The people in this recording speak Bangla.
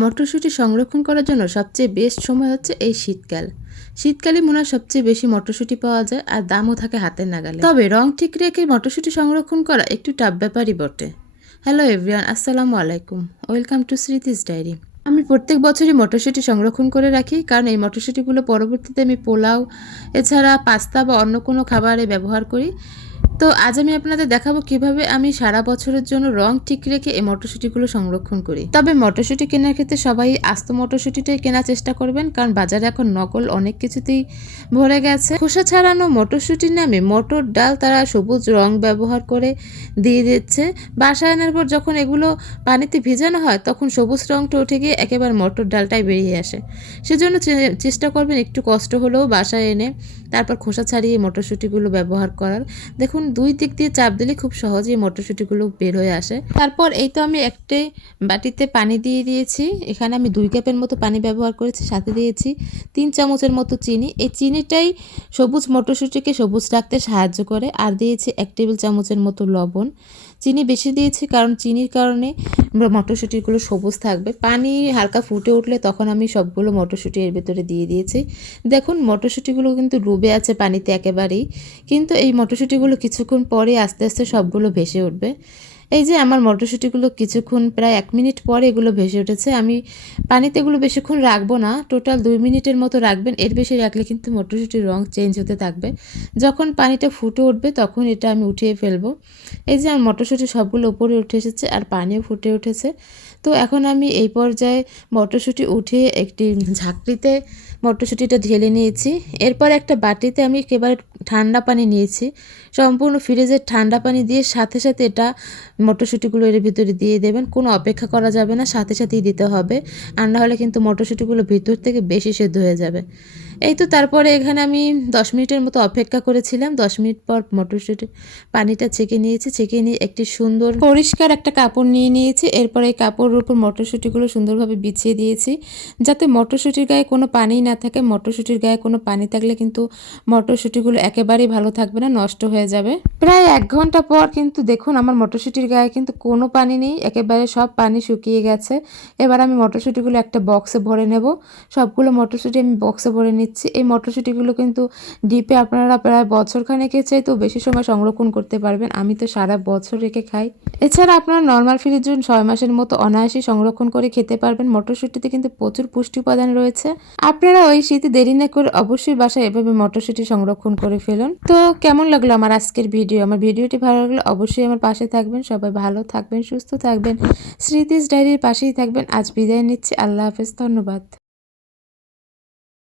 মটরশুঁটি সংরক্ষণ করার জন্য সবচেয়ে বেস্ট সময় হচ্ছে এই শীতকাল। শীতকালে মনে হয় সবচেয়ে বেশি মটরশুঁটি পাওয়া যায় আর দামও থাকে হাতের নাগালে। তবে রং ঠিক রেখে মটরশুঁটি সংরক্ষণ করা একটু টাফ ব্যাপারই বটে। হ্যালো এভরিওয়ান, আসসালামু আলাইকুম, ওয়েলকাম টু স্মৃতিস ডায়েরি। আমি প্রত্যেক বছরই মটরশুঁটি সংরক্ষণ করে রাখি, কারণ এই মটরশুঁটিগুলো পরবর্তীতে আমি পোলাও এছাড়া পাস্তা বা অন্য কোনো খাবারে ব্যবহার করি। তো আজ আমি আপনাদের দেখাবো কিভাবে আমি সারা বছরের জন্য রং ঠিক রেখে এই মটরশুঁটিগুলো সংরক্ষণ করি। তবে মটরশুঁটি কেনার ক্ষেত্রে সবাই আস্ত মটরশুঁটিটাই কেনার চেষ্টা করবেন, কারণ বাজারে এখন নকল অনেক কিছুতেই ভরে গেছে। খোসা ছাড়ানো মটরশুঁটির নামে মটর ডাল তারা সবুজ রং ব্যবহার করে দিয়ে দিচ্ছে। বাসায় আনার পর যখন এগুলো পানিতে ভিজানো হয় তখন সবুজ রংটা উঠে গিয়ে একেবারে মটর ডালটাই বেরিয়ে আসে। সেজন্য চেষ্টা করবেন একটু কষ্ট হলেও বাসায় এনে তারপর খোসা ছাড়িয়ে মটরশুঁটিগুলো ব্যবহার করার। দেখুন দুই দিক দিয়ে চাপ দিলে খুব সহজেই মটরশুঁটিগুলো বের হয়ে আসে। তারপর এই তো আমি একটি বাটিতে পানি দিয়ে দিয়েছি। এখানে আমি 2 কাপের মতো পানি ব্যবহার করেছি, সাথে দিয়েছি 3 চামচের মতো চিনি। এই চিনিটাই সবুজ মটরশুঁটিকে সবুজ রাখতে সাহায্য করে। আর দিয়েছি 1 টেবিল চামচের মতো লবণ। চিনি বেশি দিয়েছি কারণ চিনির কারণে মটরশুঁটিগুলো সবুজ থাকবে। পানি হালকা ফুটে উঠলে তখন আমি সবগুলো মটরশুঁটি এর ভেতরে দিয়ে দিয়েছি। দেখুন মটরশুঁটিগুলো কিন্তু ডুবে আছে পানিতে একেবারেই, কিন্তু এই মটরশুঁটিগুলো কিছুক্ষণ পরে আস্তে আস্তে সবগুলো ভেসে উঠবে। এই যে আমার মটরশুঁটিগুলো কিছুক্ষণ প্রায় 1 মিনিট পরে এগুলো ভেসে উঠেছে। আমি পানিতে এগুলো বেশিক্ষণ রাখবো না, টোটাল 2 মিনিটের মতো রাখবেন। এর বেশি রাখলে কিন্তু মটরশুঁটির রং চেঞ্জ হতে থাকবে। যখন পানিটা ফুটে উঠবে তখন এটা আমি উঠিয়ে ফেলবো। এই যে আমার মটরশুঁটি সবগুলো উপরে উঠে এসেছে আর পানিও ফুটে উঠেছে। তো এখন আমি এই পর্যায়ে মটরশুঁটি উঠিয়ে একটি ঝাঁকড়িতে মটরশুঁটিটা ঢেলে নিয়েছি। এরপর একটা বাটিতে আমি একেবারে ঠান্ডা পানি নিয়েছি। সম্পূর্ণ ফ্রিজের ঠান্ডা পানি দিয়ে সাথে সাথে এটা মটরশুঁটিগুলো এর ভিতরে দিয়ে দেবেন। কোনো অপেক্ষা করা যাবে না, সাথে সাথেই দিতে হবে। আর না হলে কিন্তু মটরশুঁটিগুলো ভিতর থেকে বেশি সেদ্ধ হয়ে যাবে। এই তো তারপরে এখানে আমি 10 মিনিটের মতো অপেক্ষা করেছিলাম। 10 মিনিট পর মটরশুঁটি পানিটা ছেঁকে নিয়েছি। ছেঁকে নিয়ে একটি সুন্দর পরিষ্কার একটা কাপড় নিয়ে নিয়েছি। এরপর এই কাপড়ের উপর মটরশুঁটিগুলো সুন্দরভাবে বিছিয়ে দিয়েছি, যাতে মটরশুঁটির গায়ে কোনো পানি না থাকে। মটরশুঁটির গায়ে কোনো পানি থাকলে কিন্তু মটরশুঁটিগুলো একেবারেই ভালো থাকবে না, নষ্ট হয়ে যাবে। প্রায় 1 ঘন্টা পর কিন্তু দেখুন আমার মটরশুঁটির গায়ে কিন্তু কোনো পানি নেই, একেবারে সব পানি শুকিয়ে গেছে। এবার আমি মটরশুঁটিগুলো একটা বক্সে ভরে নেব। সবগুলো মটরশুঁটি আমি বক্সে ভরে নিচ্ছি। এই মটরশুঁটিগুলো কিন্তু ডিপে আপনারা প্রায় বছরখানেকের চাইতেও বেশি সময় সংরক্ষণ করতে পারবেন। আমি তো সারা বছর রেখে খাই। এছাড়া আপনারা নর্মাল ফ্রিজে 6 মাসের মতো অনায়াসেই সংরক্ষণ করে খেতে পারবেন। মটরশুঁটিতে কিন্তু প্রচুর পুষ্টি উপাদান রয়েছে। আপনারা ওই শীতে দেরি না করে অবশ্যই বাসায় এভাবে মটরশুঁটি সংরক্ষণ করে ফেলুন। তো কেমন লাগলো আমার আজকের ভিডিও? আমার ভিডিওটি ভালো লাগলে অবশ্যই আমার পাশে থাকবেন। সবাই ভালো থাকবেন, সুস্থ থাকবেন, স্মৃতিস ডায়েরির পাশেই থাকবেন। আজ বিদায় নিচ্ছি। আল্লাহ হাফেজ, ধন্যবাদ।